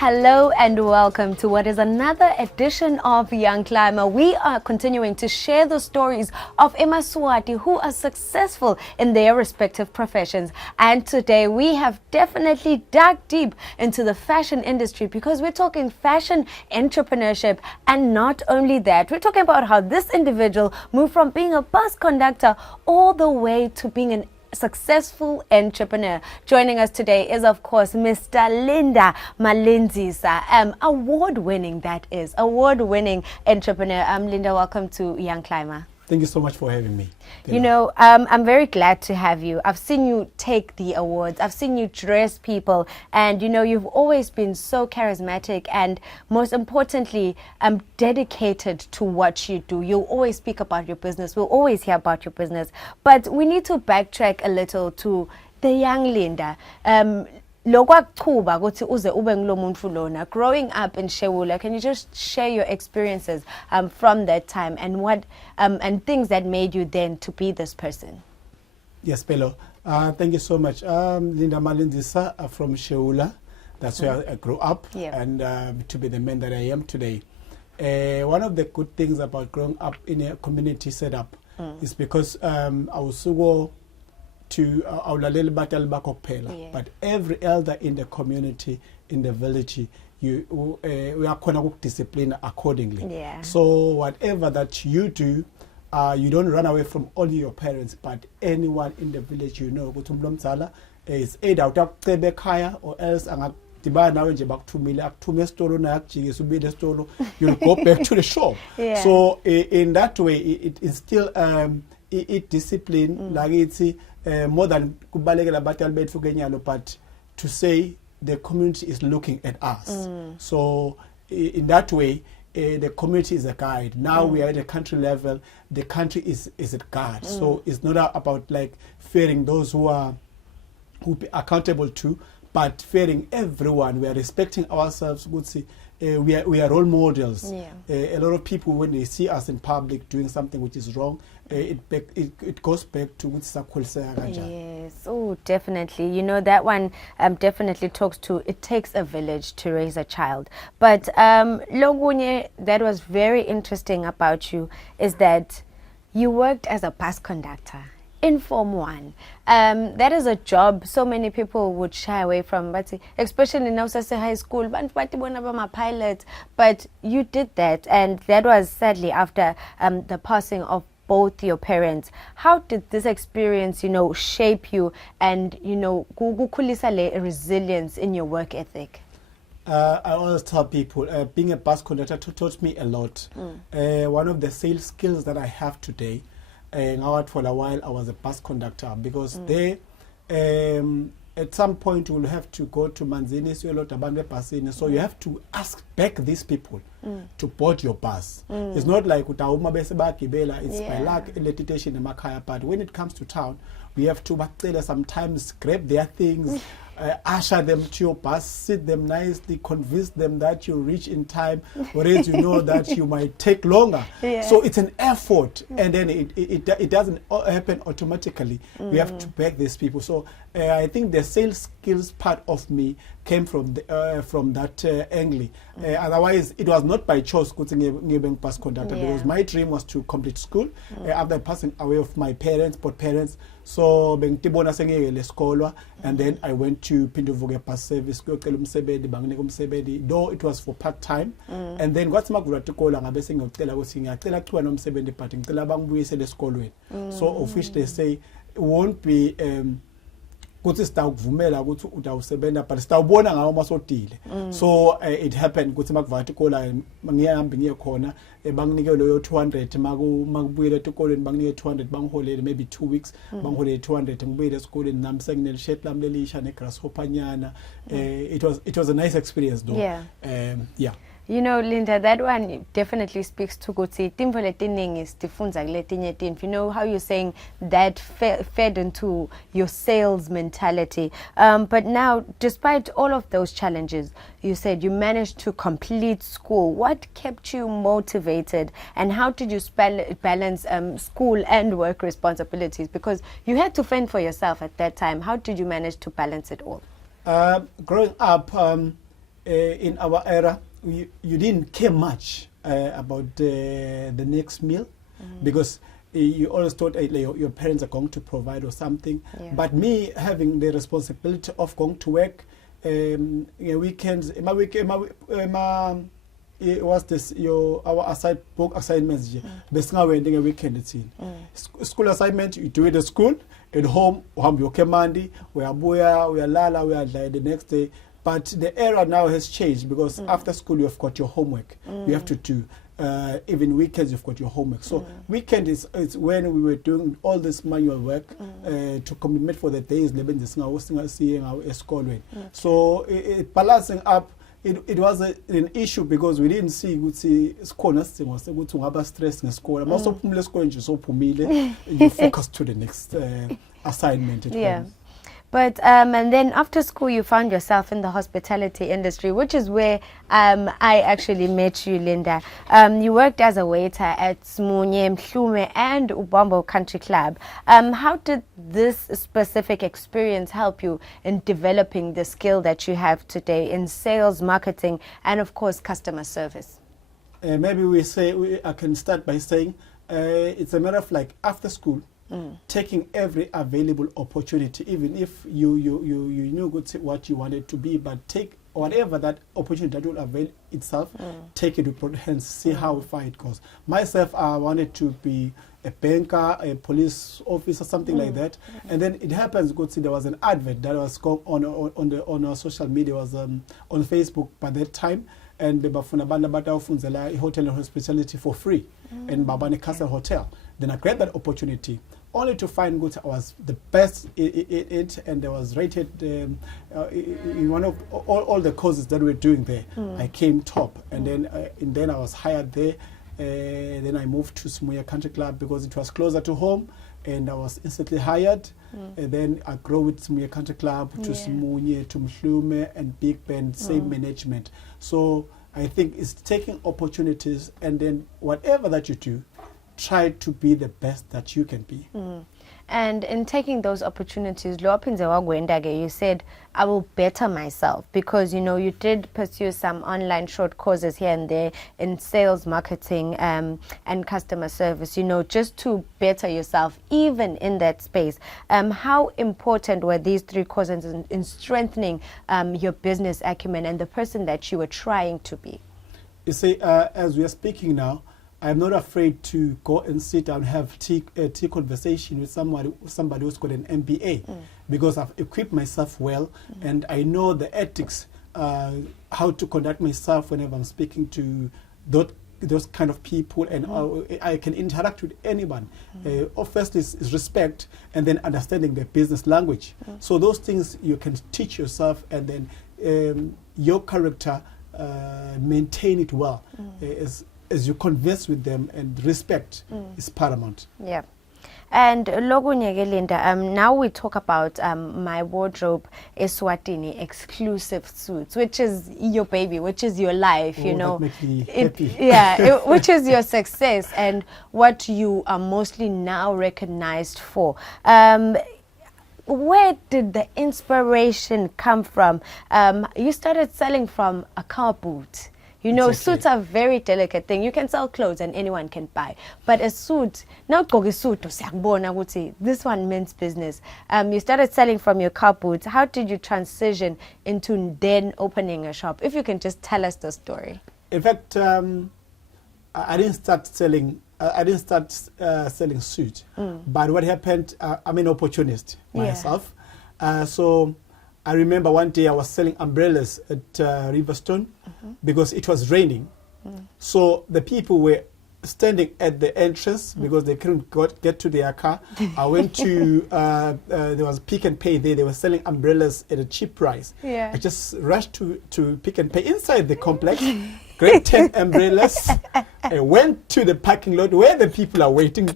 Hello and welcome to what is another edition of Young Climber. We are continuing to share the stories of Eswatini who are successful in their respective professions. And today we have definitely dug deep into the fashion industry because we're talking fashion entrepreneurship. And not only that, we're talking about how this individual moved from being a bus conductor all the way to being an successful entrepreneur. Joining us today is, of course, Mr. Linda Malindzisa, award-winning entrepreneur. Linda, welcome to Young Climber. Thank you so much for having me. You know, I'm very glad to have you. I've seen you take the awards. I've seen you dress people. And, you know, you've always been so charismatic and, most importantly, dedicated to what you do. You'll always speak about your business. We'll always hear about your business. But we need to backtrack a little to the young Linda. Growing up in Shewula, can you just share your experiences from that time and what and things that made you then to be this person? Yes, Pelo. Thank you so much. Linda Malindzisa from Shewula. That's where I grew up, and to be the man that I am today. One of the good things about growing up in a community setup is because I was so to but every elder in the community, in the village, we are going to discipline accordingly. So whatever that you do, you don't run away from all your parents, but anyone in the village, you know, is either out of Tebekaya or else you'll go back to the shop. So in that way, it is still it discipline, like it's more than but to say the community is looking at us. So in that way, the community is a guide. Now we are at a country level. The country is a guide. So it's not about like fearing those who be accountable to, but fearing everyone. We are respecting ourselves. We are role models. A lot of people, when they see us in public doing something which is wrong, it goes back to yes. Oh, definitely. You know, that one definitely talks to it takes a village to raise a child. But Logunye, that was very interesting about you is that you worked as a bus conductor in Form 1. That is a job so many people would shy away from, but especially now high school, pilot. But you did that, and that was sadly after the passing of both your parents. How did this experience, you know, shape you and, you know, resilience in your work ethic? I always tell people, being a bus conductor taught me a lot. One of the sales skills that I have today, for a while I was a bus conductor because they at some point you will have to go to Manzini, so you have to ask back these people to board your bus. It's not like it's by luck, but when it comes to town, we have to sometimes grab their things, usher them to your bus, sit them nicely, convince them that you reach in time, whereas you know that you might take longer. So it's an effort, and then it doesn't happen automatically. We have to back these people. So I think the sales skills part of me came from that angle. Otherwise, it was not by choice being bus conductor because my dream was to complete school after passing away of my both parents. So and then I went to Pindovuge bus service, though it was for part time. And then what's my good to call so of which they say won't be so it happened maybe 2 weeks 200 it was a nice experience though. You know, Linda, that one definitely speaks to Gutsi. You know how you're saying that fed into your sales mentality. But now, despite all of those challenges, you said you managed to complete school. What kept you motivated, and how did you balance school and work responsibilities? Because you had to fend for yourself at that time. How did you manage to balance it all? Growing up, in our era, you didn't care much about the next meal because you always thought your parents are going to provide or something. Yeah. But me having the responsibility of going to work, weekends, what's this? Our book assignments. Besingawending a weekend it's in. School assignment you do it at school. At home, we are lala, we are the next day. But the era now has changed because after school you've got your homework. You have to do. Even weekends you've got your homework. So weekend is when we were doing all this manual work to commitment for the days. So balancing up. It was an issue because we didn't see school stress in school. You focus to the next assignment at home. But and then after school you found yourself in the hospitality industry, which is where I actually met you, Linda. You worked as a waiter at Smunye, Mhlume and Ubombo Country Club. How did this specific experience help you in developing the skill that you have today in sales, marketing, and of course customer service? Maybe I can start by saying it's a matter of like after school, taking every available opportunity, even if you know what you want it to be, but take whatever that opportunity that will avail itself, take it with both hands, see how far it goes. Myself, I wanted to be a banker, a police officer, something like that. And then it happens, there was an advert that was going on our social media, was on Facebook by that time. And bebafuna bana batawufunzela hotel and hospitality for free in Babane Castle Hotel. Then I grabbed that opportunity only to find I was the best in it, and I was rated in one of all the courses that we're doing there. I came top, and then I was hired there. Then I moved to Smuya Country Club because it was closer to home, and I was instantly hired. And then I grew with Smuya Country Club to Smuye, to Mhlume, and Big Ben, same management. So I think it's taking opportunities, and then whatever that you do, try to be the best that you can be. And in taking those opportunities, you said, I will better myself, because, you did pursue some online short courses here and there in sales, marketing, and customer service, just to better yourself, even in that space. How important were these 3 courses in strengthening your business acumen and the person that you were trying to be? You see, as we are speaking now, I'm not afraid to go and sit down and have tea conversation with somebody who's got an MBA, because I've equipped myself well, and I know the ethics, how to conduct myself whenever I'm speaking to those kind of people, and I can interact with anyone. First is respect, and then understanding the business language. So those things you can teach yourself, and then your character, maintain it well. As you converse with them, and respect is paramount. Yeah. And Linda, now we talk about my wardrobe Eswatini exclusive suits, which is your baby, which is your life, That makes me happy. Which is your success and what you are mostly now recognized for. Where did the inspiration come from? You started selling from a car boot. Exactly. Suits are a very delicate thing. You can sell clothes and anyone can buy. But a suit, now this one means business. You started selling from your car boots. How did you transition into then opening a shop? If you can just tell us the story. In fact, I didn't start selling. I didn't start selling suits. But what happened? I'm an opportunist myself. So I remember one day I was selling umbrellas at Riverstone because it was raining. So the people were standing at the entrance because they couldn't get to their car. I went to, there was Pick and Pay there. They were selling umbrellas at a cheap price. I just rushed to Pick and Pay inside the complex, grabbed 10 umbrellas, and went to the parking lot where the people are waiting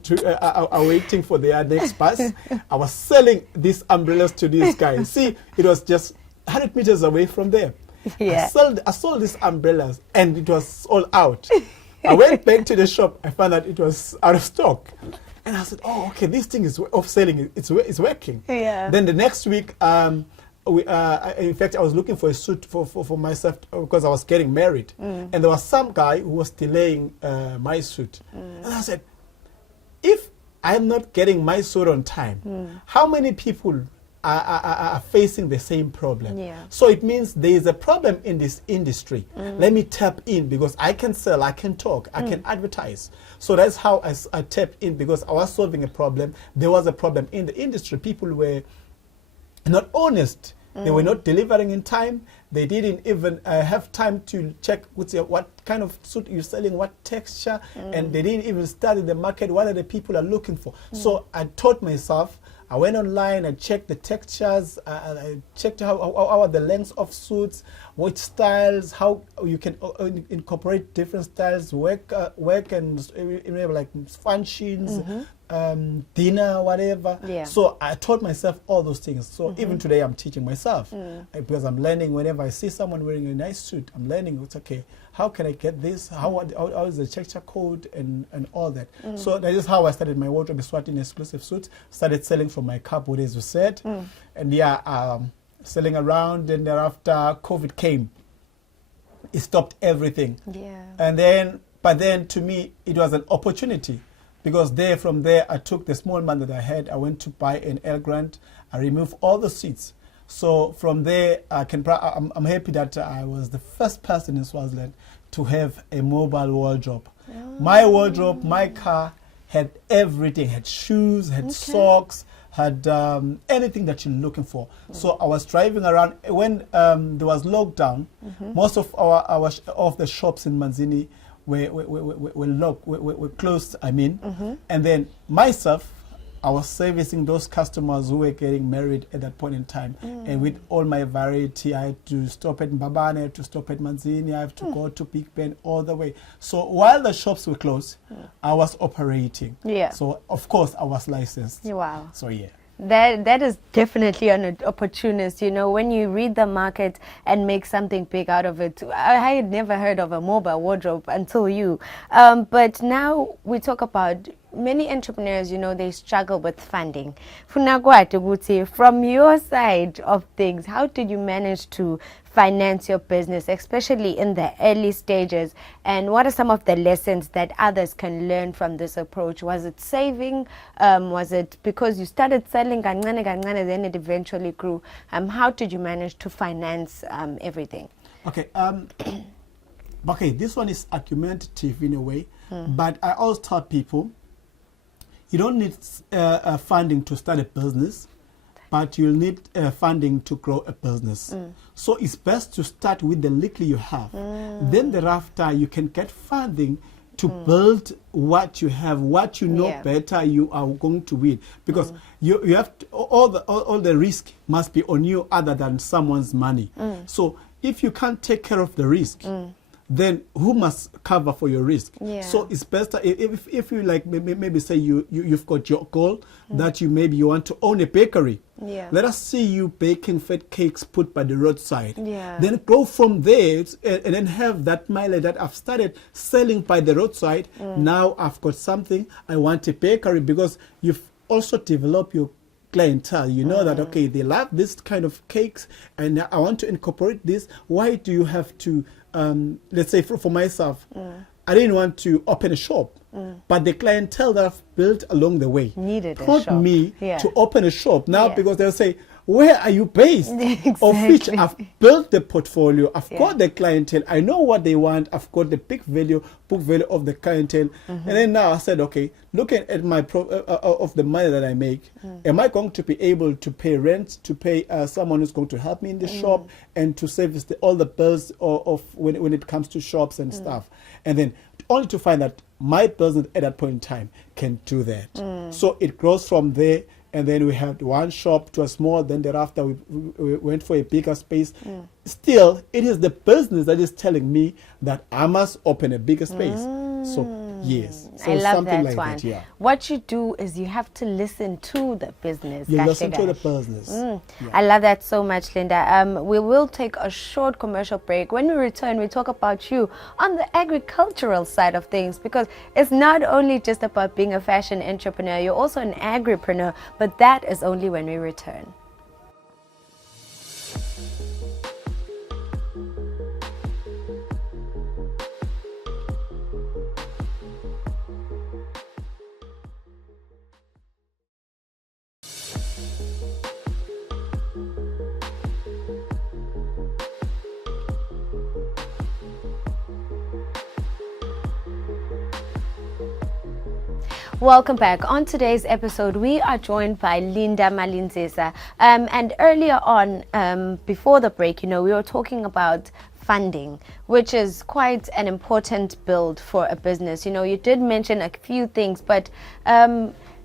for their next bus. I was selling these umbrellas to these guys. See, it was just 100 meters away from there. I sold these umbrellas, and it was all out. I went back to the shop. I found out it was out of stock. And I said, oh, okay, this thing is off selling. It's working. Yeah. Then the next week, in fact, I was looking for a suit for myself because I was getting married. And there was some guy who was delaying my suit. And I said, if I'm not getting my suit on time, how many people are facing the same problem? So it means there is a problem in this industry. Let me tap in because I can sell, I can talk, I can advertise. So that's how I tapped in, because I was solving a problem. There was a problem in the industry. People were not honest. They were not delivering in time. They didn't even have time to check what kind of suit you're selling, what texture, and they didn't even study the market, what are the people are looking for. So I taught myself. I went online, I checked the textures, I checked how are the lengths of suits, which styles, how you can incorporate different styles, work and like functions, dinner, whatever. So I taught myself all those things. So even today I'm teaching myself because I'm learning. Whenever I see someone wearing a nice suit, I'm learning. It's okay. How can I get this? How is the texture code and all that? So that is how I started my wardrobe, Eswatini exclusive suits. Started selling from my cupboard, as you said, and selling around. And thereafter, COVID came. It stopped everything. And but then to me, it was an opportunity. Because from there, I took the small money that I had. I went to buy an L grant. I removed all the seats. So from there, I'm happy that I was the first person in Swaziland to have a mobile wardrobe. My wardrobe, my car had everything. Had shoes, had socks, had anything that you're looking for. So I was driving around. When there was lockdown, most of of the shops in Manzini were closed, and then myself, I was servicing those customers who were getting married at that point in time. And with all my variety, I had to stop at Mbabane, I had to stop at Manzini, I have to go to Big Ben all the way. So while the shops were closed, I was operating. So of course I was licensed. Wow. So yeah. That is definitely an opportunist, when you read the market and make something big out of it. I had never heard of a mobile wardrobe until you. But now we talk about many entrepreneurs, they struggle with funding. From your side of things, how did you manage to finance your business, especially in the early stages? And what are some of the lessons that others can learn from this approach? Was it saving? Was it because you started selling then it eventually grew? How did you manage to finance everything? Okay. Okay, this one is argumentative in a way, but I always tell people, you don't need funding to start a business, but you'll need funding to grow a business. So it's best to start with the little you have. Then thereafter, you can get funding to build what you have, what you know better you are going to win. Because you have to, all the risk must be on you other than someone's money. So if you can't take care of the risk, then who must cover for your risk? So it's better if you like maybe say you've got your goal that you want to own a bakery. Let us see you baking fat cakes put by the roadside. Then go from there and then have that mileage that I've started selling by the roadside. Now I've got something. I want a bakery, because you've also developed your clientele. You know that, okay, they love this kind of cakes and I want to incorporate this. Why do you have to let's say for myself, I didn't want to open a shop, but the clientele that I've built along the way taught me to open a shop now, because they'll say, where are you based? Of which I've built the portfolio, I've got the clientele, I know what they want, I've got the book value of the clientele. And then now I said, okay, looking at my of the money that I make, am I going to be able to pay rent, to pay someone who's going to help me in the shop, and to service all the bills of when it comes to shops and stuff? And then only to find that my business at that point in time can do that. So it grows from there. And then we had one shop to a small, then thereafter we went for a bigger space. Still, it is the business that is telling me that I must open a bigger space. So, yes. So I love something that like one. That, What you do is you have to listen to the business. You listen to the business. I love that so much, Linda. We will take a short commercial break. When we return, we talk about you on the agricultural side of things, because it's not only just about being a fashion entrepreneur, you're also an agripreneur, but that is only when we return. Welcome back. On today's episode, we are joined by Linda Malindzisa. And earlier on, before the break, we were talking about funding, which is quite an important build for a business. You did mention a few things, but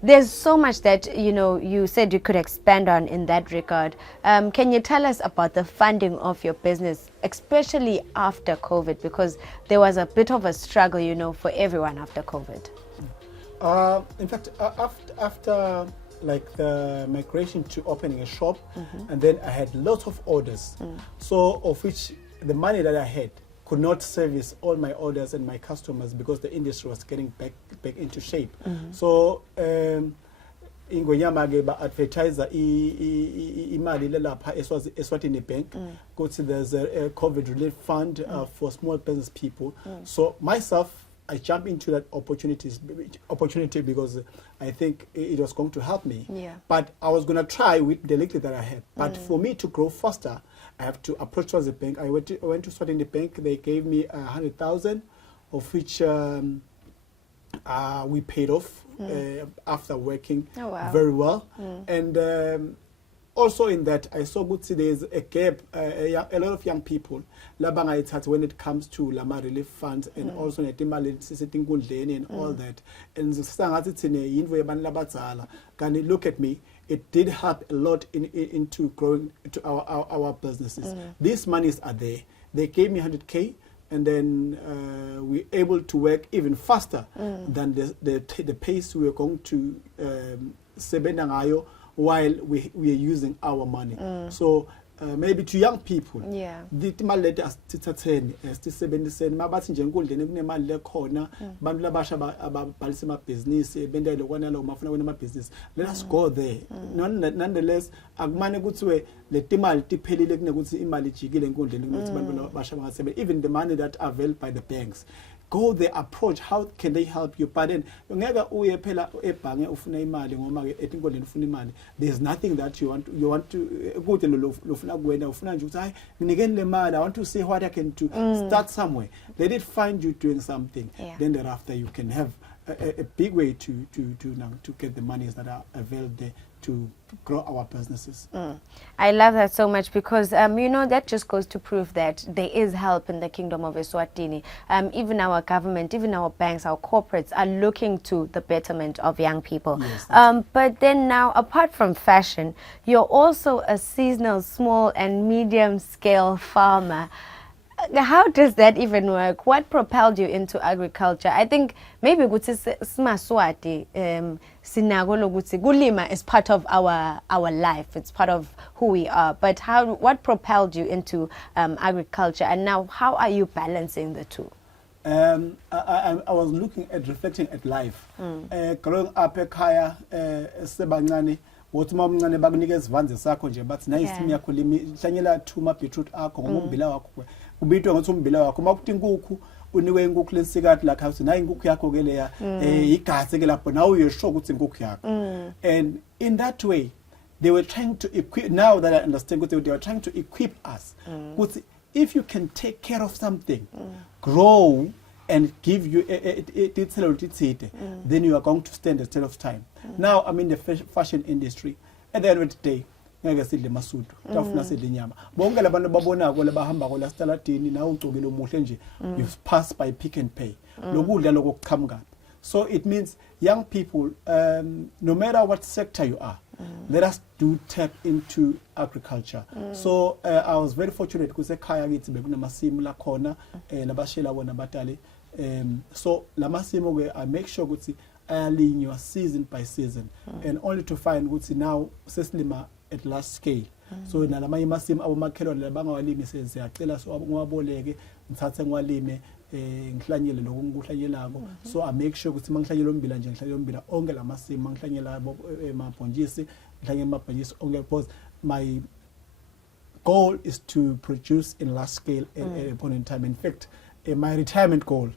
there's so much that, you said you could expand on in that regard. Can you tell us about the funding of your business, especially after COVID? Because there was a bit of a struggle, for everyone after COVID. In fact, after like the migration to opening a shop, and then I had lots of orders. So of which the money that I had could not service all my orders and my customers because the industry was getting back into shape. So ingonyama ke ba advertiser imali lapha Eswatini Bank, there's a COVID relief fund for small business people. So myself, I jumped into that opportunity because I think it was going to help me. Yeah. But I was going to try with the liquid that I had. But for me to grow faster, I have to approach the bank. I went to Eswatini Bank. They gave me 100,000, of which we paid off after working very well. And also in that, I saw good there's a gap, a lot of young people, when it comes to Lama relief funds and also and all that. And can you look at me? It did help a lot into growing to our businesses. These monies are there. They gave me 100K. And then we're able to work even faster than the pace we were going to sebenangayo while we are using our money. So maybe to young people, the imali leti asithatheni sisebenziseni mabathi nje enkundleni kunemali lekhona abantu labasha ababhalisa amabhizinisi benda lokwana lo mafuna wena amabhizinisi, let us go there. Nonetheless akumane kuthiwe le timali tiphelile kunekuthi imali ijikile enkundleni ukuthi abantu basha bangasebenza. Even the money that are available by the banks, go the approach, how can they help you? But then ngeke uye phela ebhange ufuna imali ngoma ke etinkondleni ufuna imali, there's nothing that you want to ukuthi lo ufuna kuwena ufuna nje ukuthi hayi nginikeni le mali, I want to see what I can do. Start somewhere. Let it find you doing something. Then thereafter you can have a big way to get the monies that are available there to grow our businesses. I love that so much because, that just goes to prove that there is help in the Kingdom of Eswatini. Even our government, even our banks, our corporates are looking to the betterment of young people. Yes, but then now, apart from fashion, you're also a seasonal small and medium scale farmer. How does that even work? What propelled you into agriculture? I think maybe Smaswati sinako lokuthi kulima is part of our life. It's part of who we are. But what propelled you into agriculture? And now, how are you balancing the two? I was reflecting at life. Growing up ekhaya sebancane, wothi mamncane bakunika isivandle sakho nje bathi nayi isimi yakho limi hlanyela 2 ma beetroot akho ngombila wakho ubitwa ngothi umbila wakho makuthi inkukhu unikwe inkukhu lensikati la khawuthi nayi inkukhu yakho ke leya igasi ke lapho nawe uyesho ukuthi inkukhu yakho. And in that way they were trying to equip, now that I understand what they were trying to equip us with, if you can take care of something, grow and give you then you are going to stand the test of time. Now I'm in the fashion industry. At the end of the day, ngeke sidle masudu tafuna sidle inyama bonke labantu babonako labahamba kola staladini na ugcokile umuhle nje, you pass by Pick and Pay lokudla lokuqhamuka. So it means young people, no matter what sector you are, let us do tap into agriculture. So I was very fortunate because ekhaya ngithi bekunamasimu la khona nabashela bona batali. So lamasimo ke I make sure ukuthi ayalinywa season by season, and only to find ukuthi now sesilima at large scale. So nalamanye amasimo abomakhelwane labangawalimi siyacela so ngiwaboleke ngithathe ngiwalime ngihlanyele lokho ngikuhlanyelako. So I make sure ukuthi mangihlanyela umbila nje ngihlanyela umbila onke lamasimo, mangihlanyela emabhonjisi ngihlanyela emabhonjisi onke, because my goal is to produce in large scale at a point in time. In fact, my retirement goal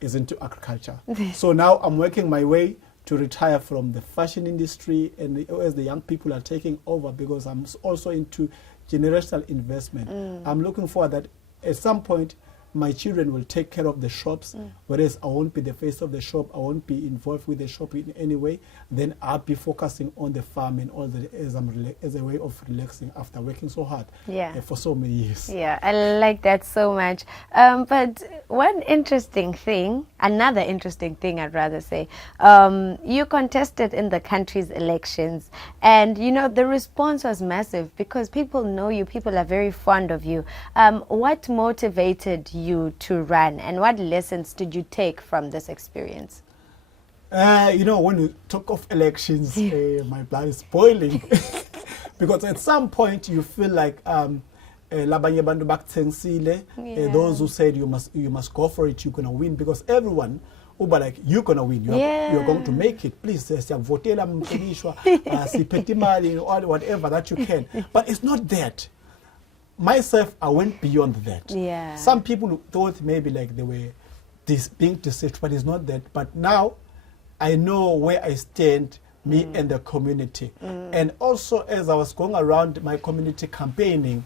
is into agriculture. So now I'm working my way to retire from the fashion industry, and as the young people are taking over, because I'm also into generational investment. I'm looking forward that at some point my children will take care of the shops, whereas I won't be the face of the shop, I won't be involved with the shop in any way. Then I'll be focusing on the farm and all that as a way of relaxing after working so hard for so many years. Yeah, I like that so much. But one interesting thing, another interesting thing I'd rather say, you contested in the country's elections, and you know the response was massive because people know you, people are very fond of you. What motivated you to run, and what lessons did you take from this experience? You know, when you talk of elections, my blood is boiling because at some point you feel like labanye bantu bakuthensile, those who said you must go for it, you're gonna win, because everyone but like you're gonna win, you're going to make it. Please, siyakuvotela mhlonishwa, siphethe imali, or whatever that you can. But it's not that. Myself, I went beyond that. Yeah. Some people thought maybe like they were being deceived, but it's not that. But now I know where I stand, me and the community. And also, as I was going around my community campaigning,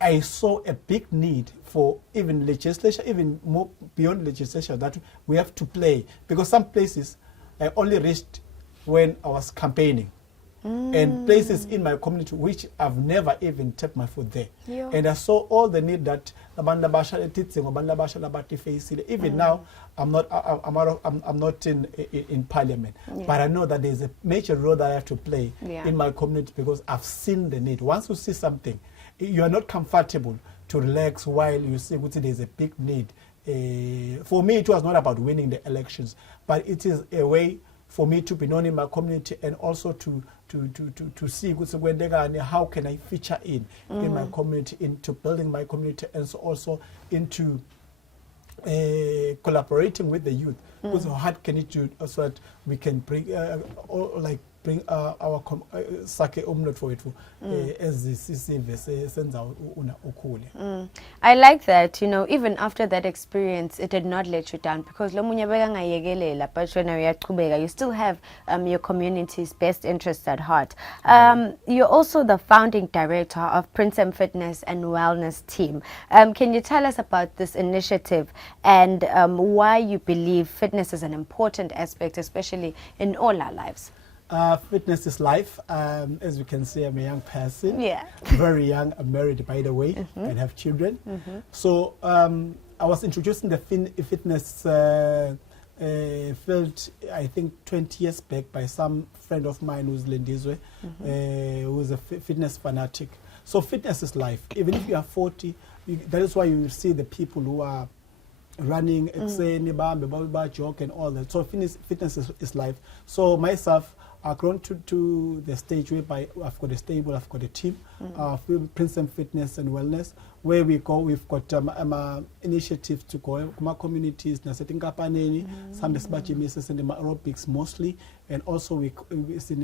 I saw a big need for even legislation, even more beyond legislation, that we have to play. Because some places I only reached when I was campaigning. And places in my community which I've never even tapped my foot there. And I saw all the need that even now I'm not in parliament, but I know that there's a major role that I have to play in my community, because I've seen the need. Once you see something, you are not comfortable to relax while you see there's a big need. For me, it was not about winning the elections, but it is a way for me to be known in my community, and also to see how can I feature in my community, into building my community, and so also into collaborating with the youth. So how can it do so that we can bring bring our sake umnotho wethu ezisizwe senza ukhule. I like that, you know, even after that experience, it did not let you down, because lo munye bekangayekelela, but wena uyaqhubeka, you still have your community's best interests at heart. You're also the founding director of Princem Fitness and Wellness Team. Can you tell us about this initiative and why you believe fitness is an important aspect, especially in all our lives? Fitness is life. As you can see, I'm a young person. Yeah. Very young. I'm married, by the way, and have children. So I was introducing the fitness field, I think, 20 years back by some friend of mine who's Lindizwe, who's a fitness fanatic. So fitness is life. Even if you are 40, that is why you see the people who are running, jog and all that. So fitness is life. So myself, I've grown to the stage whereby I've got a stable, I've got a team, Princem Fitness and Wellness, where we go. We've got initiatives to go to my communities, some esbajimis and aerobics mostly, and also we in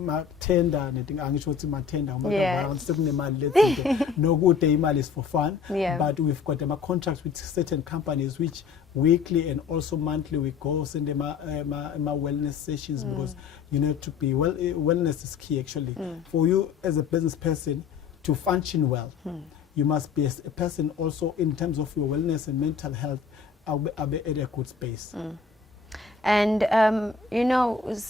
a tender, no good imali is for fun, but we've got contracts with certain companies which weekly and also monthly we go send them wellness sessions, because you know to be wellness is key actually. For you as a business person to function well, you must be a person also in terms of your wellness and mental health at a good space. And you know, I'm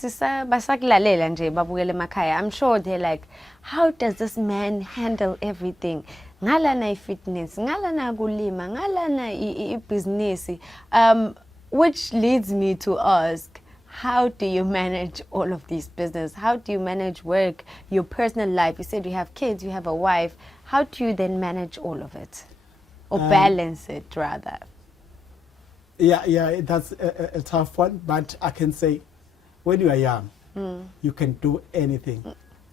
sure they're like, how does this man handle everything? Ngalana fitness, ngalana kulima, ngalana business. Which leads me to ask, how do you manage all of these business? How do you manage work, your personal life? You said you have kids, you have a wife. How do you then manage all of it, or balance it rather? Yeah, that's a tough one, but I can say when you are young, you can do anything.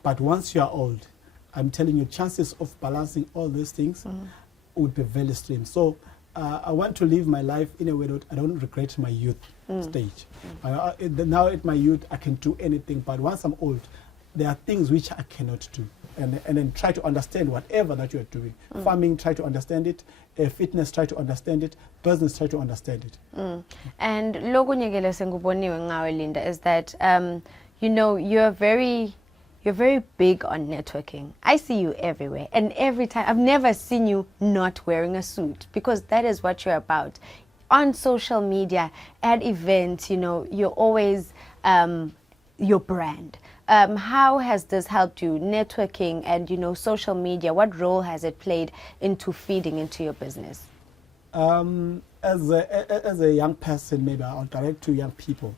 But once you are old, I'm telling you, chances of balancing all these things would be very slim. So I want to live my life in a way that I don't regret my youth stage. Now at my youth, I can do anything, but once I'm old, there are things which I cannot do. And then try to understand whatever that you are doing. Farming, try to understand it. Fitness, try to understand it. Business, try to understand it. And lokunyekele senguboniwe ngawe, Linda, is that you know, you're very big on networking. I see you everywhere, and every time I've never seen you not wearing a suit, because that is what you're about. On social media, at events, you know, you're always your brand. How has this helped you, networking and, you know, social media? What role has it played into feeding into your business? As a young person, maybe I'll direct to young people,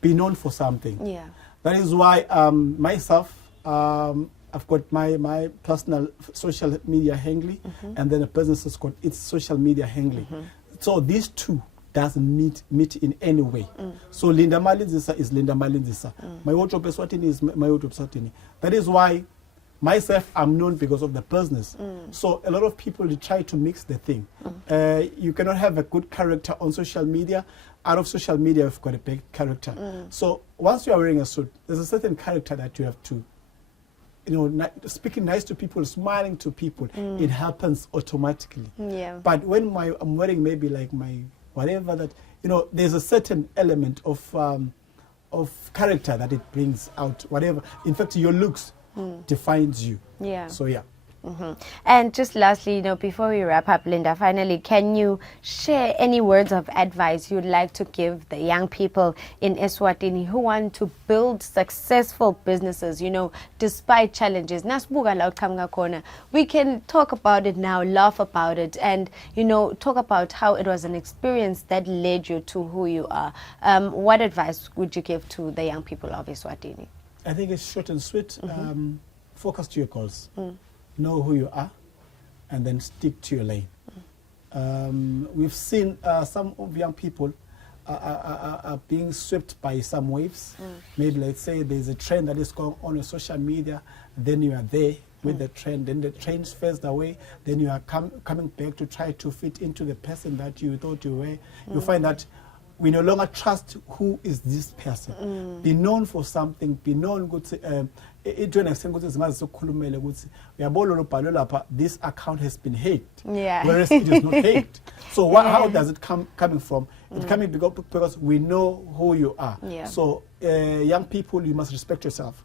be known for something. Yeah. That is why myself, I've got my personal social media handle, and then a business has got its social media handle. So these two doesn't meet in any way. So Linda Malindzisa is Linda Malindzisa. My wardrobe Eswatini is my wardrobe Eswatini. That is why myself, I'm known because of the business. So a lot of people, they try to mix the thing. You cannot have a good character on social media. Out of social media, you've got a big character. So once you are wearing a suit, there's a certain character that you have to, you know, speaking nice to people, smiling to people, it happens automatically. Yeah. But when I'm wearing maybe like my whatever that, you know, there's a certain element of character that it brings out, whatever. In fact, your looks defines you. Yeah. So yeah. And just lastly, you know, before we wrap up, Linda, finally, can you share any words of advice you'd like to give the young people in Eswatini who want to build successful businesses, you know, despite challenges? We can talk about it now, laugh about it, and, you know, talk about how it was an experience that led you to who you are. What advice would you give to the young people of Eswatini? I think it's short and sweet. Focus to your goals. Know who you are, and then stick to your lane. We've seen some of young people are being swept by some waves. Maybe let's say there's a trend that is going on social media, then you are there with the trend, then the trend fades away, then you are coming back to try to fit into the person that you thought you were. You find that we no longer trust who is this person. Be known for something, be known to an extent this account has been hacked, whereas it is not hacked. So how does it coming from? It's coming because we know who you are. So young people, you must respect yourself.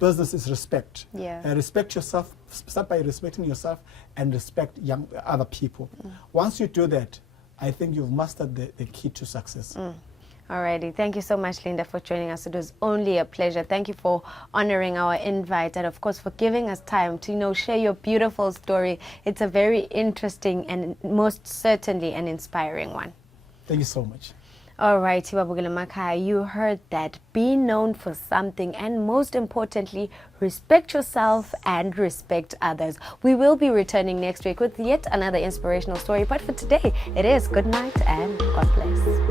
Business is respect. Respect yourself. Start by respecting yourself and respect other people. Once you do that, I think you've mastered the key to success. Alrighty, thank you so much, Linda, for joining us. It was only a pleasure. Thank you for honoring our invite, and of course for giving us time to, you know, share your beautiful story. It's a very interesting and most certainly an inspiring one. Thank you so much. Alright, Tibabugile Makhaya, you heard that. Be known for something, and most importantly, respect yourself and respect others. We will be returning next week with yet another inspirational story, but for today, it is good night and God bless.